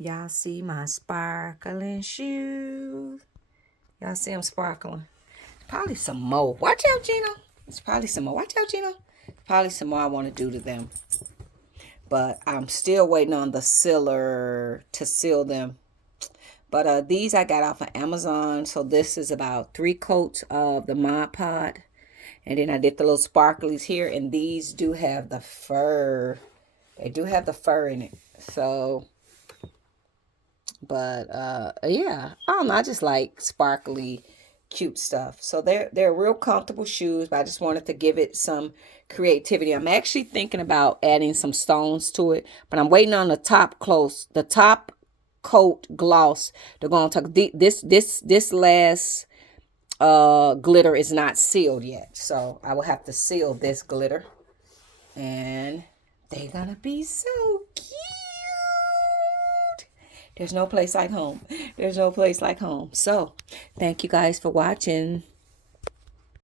Y'all see my sparkling shoes? Y'all see them sparkling? Probably some more. Watch out, Gino. It's probably some more. Watch out, Gino. Probably some more I want to do to them. But I'm still waiting on the sealer to seal them. But these I got off of Amazon. So this is about 3 coats of the Mod Podge. And then I did the little sparklies here. And these do have the fur. They do have the fur in it. So, but yeah. I don't know. I just like sparkly, cute stuff. So they're real comfortable shoes. But I just wanted to give it some creativity. I'm actually thinking about adding some stones to it. But I'm waiting on the top coat gloss. They're going to talk this last glitter is not sealed yet, so I will have to seal this glitter, and they're gonna be so cute. There's no place like home. There's no place like home. So thank you guys for watching.